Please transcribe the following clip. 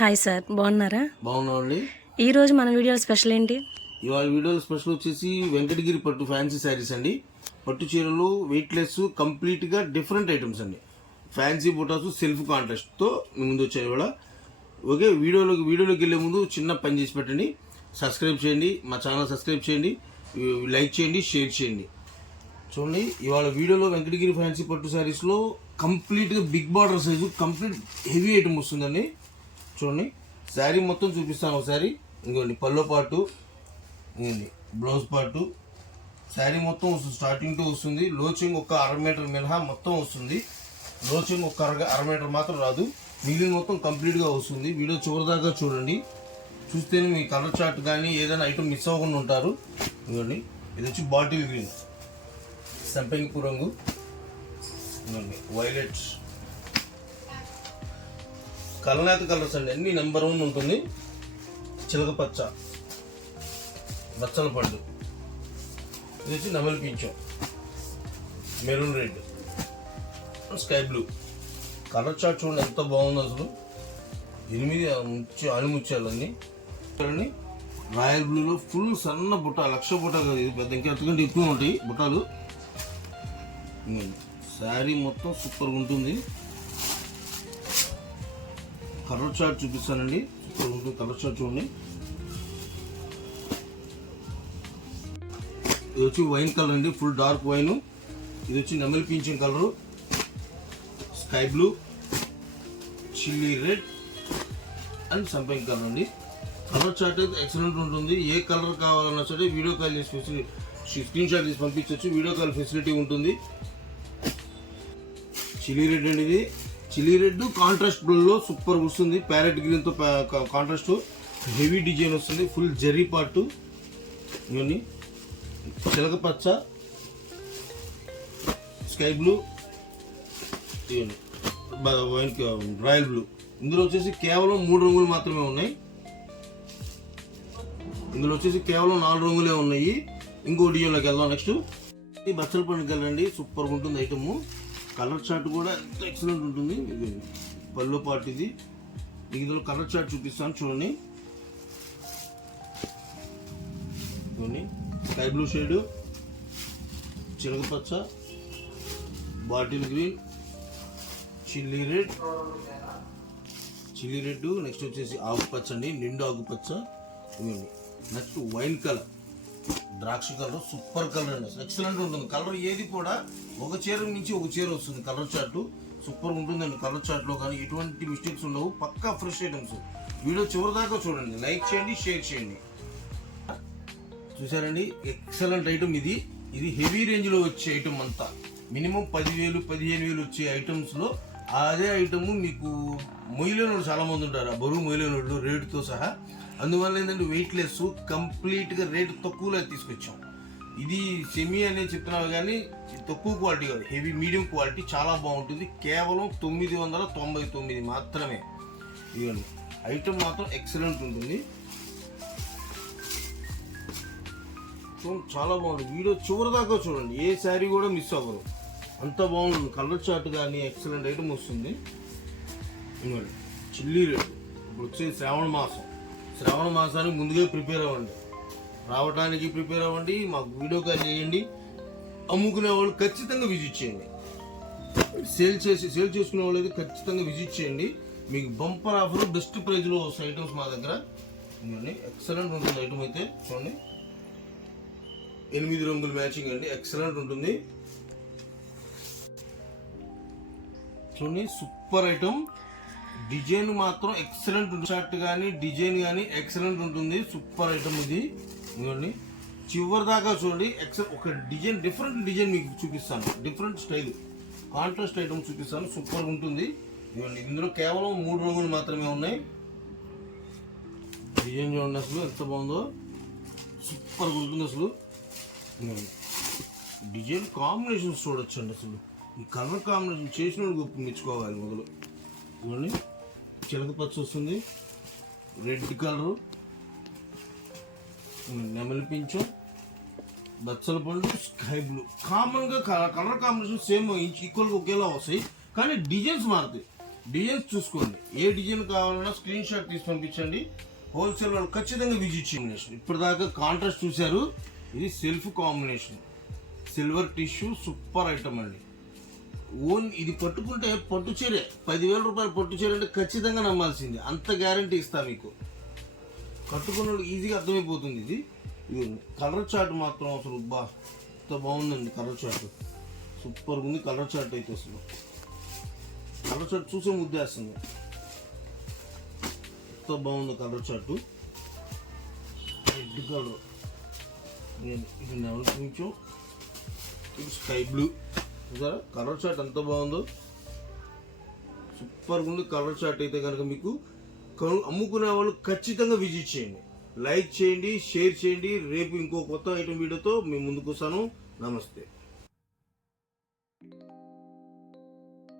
Hi sir, బాగున్నారా? బాగున్నామండి. ఈ రోజు మన వీడియో స్పెషల్ ఏంటి? ఇవాళ వీడియోలో స్పెషల్ వచ్చేసి వెంకటగిరి పట్టు ఫ్యాన్సీ శారీస్ అండి. పట్టు చీరలు వెయిట్లెస్ కంప్లీట్గా డిఫరెంట్ ఐటమ్స్ అండి. ఫ్యాన్సీ బుటాస్ సెల్ఫ్ కాంట్రాస్ట్తో మీ ముందు వచ్చాయి ఇవాళ. ఓకే, వీడియోలోకి వెళ్ళే ముందు చిన్న పని చేసి పెట్టండి. సబ్స్క్రైబ్ చేయండి, మా ఛానల్ సబ్స్క్రైబ్ చేయండి, లైక్ చేయండి, షేర్ చేయండి. చూడండి, ఇవాళ వీడియోలో వెంకటగిరి ఫ్యాన్సీ పట్టు శారీస్లో కంప్లీట్గా big border size complete heavy item వస్తుందండి. చూడండి, శారీ మొత్తం చూపిస్తాను ఒకసారి. ఇంకోండి పల్లో పాటు, ఇంకోండి బ్లౌజ్ పాటు, శారీ మొత్తం వస్తుంది. స్టార్టింగ్ టు వస్తుంది. లోచింగ్ ఒక 1/2 మీటర్ మినహా మొత్తం వస్తుంది. లోచింగ్ ఒక 1/2 మీటర్ మాత్రం రాదు, మిగిలిన మొత్తం కంప్లీట్గా వస్తుంది. వీడియో చివరిదాకా చూడండి, చూస్తేనే మీ కలర్ చార్ట్ కానీ ఏదైనా ఐటమ్ మిస్ అవ్వకుండా ఉంటారు. ఇంకోండి, ఇది వచ్చి బాటిల్ గ్రీన్, సంపెంగిపు రంగు, ఇంకోండి వైలెట్, కలనాథ కలర్స్ అండి, అన్ని నెంబర్ 1 ఉంటుంది. చిలక పచ్చ, బచ్చల పండు, ఇది వచ్చి నెమలి పింఛం, maroon red, sky blue. Colour chart చూడండి ఎంత బాగుందో అసలు. 8 అలుముచ్చాలన్నీ చూడండి. రాయల్ బ్లూలో ఫుల్ సన్న బుట్ట, 1,00,000 బుట్ట కాదు ఇది, పెద్ద ఇంకా ఎంతకంటే ఎక్కువ ఉంటాయి బుట్టాలు. శారీ మొత్తం సూపర్గా ఉంటుంది. కలర్ చార్ట్ చూపిస్తానండి, సూపర్ ఉంటుంది కలర్ చార్ట్ చూడండి. ఇది వచ్చి వైన్ కలర్ అండి, ఫుల్ డార్క్ వైన్. ఇది వచ్చి నెమలి పింఛం colour, sky blue, chilli red and సంపెంగ్ కలర్ అండి. కలర్ చార్ట్ అయితే ఎక్సలెంట్ ఉంటుంది. ఏ కలర్ కావాలన్నా సరే వీడియో కాల్ చేసి ఫెసిలిటీ, స్క్రీన్ షాట్ తీసి పంపించవచ్చు. వీడియో కాల్ ఫెసిలిటీ ఉంటుంది. చిల్లీ రెడ్ అండి, ఇది చిల్లీ రెడ్ కాంట్రాస్ట్ బ్లూలో సూపర్ వస్తుంది. ప్యారెట్ గ్రీన్తో కాంట్రాస్ట్ హెవీ డిజైన్ వస్తుంది. ఫుల్ జెర్రీ పార్టు, ఇవన్నీ చిలక పచ్చ, స్కై బ్లూ, ఇవన్నీ రాయల్ బ్లూ. ఇందులో వచ్చేసి కేవలం 3 రంగులు మాత్రమే ఉన్నాయి. ఇందులో వచ్చేసి కేవలం 4 రంగులే ఉన్నాయి. ఇంకో డిజైన్లోకి వెళ్దాం. నెక్స్ట్ ఈ బచ్చల పండు కలర్ అండి, సూపర్గా ఉంటుంది ఐటమ్. కలర్ చార్ట్ కూడా ఎంత ఎక్సలెంట్ ఉంటుంది. ఇది పల్లో పార్ట్, ఇది ఇందులో కలర్ చార్ట్ చూపిస్తాను చూడండి. చూడండి, స్కై బ్లూ షేడ్, చిలక పచ్చ, bottle green, chilli red, next వచ్చేసి ఆకుపచ్చ అండి, నిండు ఆకుపచ్చ. నెక్స్ట్ వైన్ కలర్, ద్రాక్ష కలర్, సూపర్ కలర్ అండి, ఎక్సలెంట్ ఉంటుంది. కలర్ ఏది కూడా ఒక చీర నుంచి ఒక చీర వస్తుంది. కలర్ చార్ట్ సూపర్ ఉంటుందండి. కలర్ చార్ట్లో కానీ ఎటువంటి మిస్టేక్స్ ఉండవు, పక్కా ఫ్రెష్ ఐటమ్స్. వీడియో చివరిదాకా చూడండి, లైక్ చేయండి, షేర్ చేయండి. చూసారండి, ఎక్సలెంట్ ఐటమ్ ఇది. ఇది హెవీ రేంజ్లో వచ్చే ఐటమ్ అంతా. మినిమం 10,000, 15,000 వచ్చే ఐటమ్స్లో అదే ఐటమ్ మీకు మొయ్యలేని వాళ్ళు చాలా మంది ఉంటారు, ఆ బరువు మొయ్యలేని వాళ్ళు రేటుతో సహా. అందువల్ల ఏంటంటే వెయిట్లెస్ కంప్లీట్గా రేటు తక్కువలో తీసుకొచ్చాం. ఇది సెమీ అనేది చెప్తున్నావు కానీ తక్కువ క్వాలిటీ కాదు, హెవీ మీడియం క్వాలిటీ, చాలా బాగుంటుంది. కేవలం 999 మాత్రమే. ఇవన్నీ ఐటమ్ మాత్రం ఎక్సలెంట్ ఉంటుంది. చాలా బాగుంటుంది. వీడియో చివరిదాకా చూడండి, ఏ శారీ కూడా మిస్ అవ్వరు, అంత బాగుంటుంది. కలర్ చార్ట్ కానీ ఎక్సలెంట్ ఐటమ్ వస్తుంది. ఇవ్వండి చిల్లీ రెడ్. ఇప్పుడు వచ్చేది శ్రావణ మాసానికి ముందుగా ప్రిపేర్ అవ్వండి, రావడానికి ప్రిపేర్ అవ్వండి, మాకు వీడియో కాల్ చేయండి. అమ్ముకునే వాళ్ళు ఖచ్చితంగా విజిట్ చేయండి, సేల్ చేసుకునే వాళ్ళు అయితే ఖచ్చితంగా విజిట్ చేయండి. మీకు బంపర్ ఆఫర్, బెస్ట్ ప్రైజ్లో వస్తాయి ఐటమ్స్ మా దగ్గర. ఇవన్నీ ఎక్సలెంట్ ఉంటుంది ఐటమ్ అయితే. చూడండి, 8 రంగులు మ్యాచింగ్ అండి, ఎక్సలెంట్ ఉంటుంది. చూడండి, సూపర్ ఐటమ్. డిజైన్ మాత్రం ఎక్సలెంట్, షర్ట్ కానీ డిజైన్ కానీ ఎక్సలెంట్ ఉంటుంది. సూపర్ ఐటమ్ ఇది. ఇవ్వండి చివరి దాకా చూడండి. ఒక డిజైన్, డిఫరెంట్ డిజైన్ మీకు చూపిస్తాను, డిఫరెంట్ స్టైల్ కాంట్రాస్ట్ ఐటమ్ చూపిస్తాను, సూపర్ ఉంటుంది. ఇవ్వండి ఇందులో కేవలం 3 రంగులు మాత్రమే ఉన్నాయి. డిజైన్ చూడండి అసలు ఎంత బాగుందో, సూపర్గా ఉంటుంది అసలు. డిజైన్ కాంబినేషన్స్ చూడొచ్చండి అసలు. ఈ కలర్ కాంబినేషన్ చేసిన వాళ్ళు గొప్ప మెచ్చుకోవాలి మొదలు. ఇవ్వండి చిలక పచ్చ వస్తుంది, రెడ్ కలరు, నెమలి పింఛం, బచ్చల పండు, స్కై బ్లూ. కామన్గా కలర్ కాంబినేషన్ సేమ్ ఈక్వల్గా ఒకేలా వస్తాయి, కానీ డిజైన్స్ మారుతాయి. డిజైన్స్ చూసుకోండి. ఏ డిజైన్ కావాలన్నా స్క్రీన్ షాట్ తీసి పంపించండి. హోల్సేల్ వాళ్ళు ఖచ్చితంగా విజిట్ చేయండి. ఇప్పటిదాకా కాంట్రాస్ట్ చూశారు, ఇది self combination silver tissue super item అండి. ఇది పట్టుకుంటే పట్టు చీర 10,000 రూపాయలు పట్టు చీర అంటే ఖచ్చితంగా నమ్మాల్సింది, అంత గ్యారంటీ ఇస్తా మీకు. కట్టుకున్న ఈజీగా అర్థమైపోతుంది. ఇది కలర్ చార్ట్ మాత్రం అసలు ఎంత బాగుందండి. కలర్ చార్ట్ సూపర్గా ఉంది. కలర్ చార్ట్ అయితే అసలు కలర్ చార్ట్ చూసే ముద్దేస్తుంది. ఎంత బాగుంది కలర్ చార్ట్. రెడ్ కలర్, ఇది నెవల్ కొంచెం, ఇది స్కై బ్లూ. చూసారా కలర్ చార్ట్ ఎంత బాగుందో, సూపర్గా ఉంది. కలర్ చార్ట్ అయితే కనుక మీకు అమ్ముకునే వాళ్ళు ఖచ్చితంగా విజిట్ చేయండి, లైక్ చేయండి, షేర్ చేయండి. రేపు ఇంకో కొత్త ఐటమ్ వీడియోతో మేము ముందుకు వస్తాను. నమస్తే.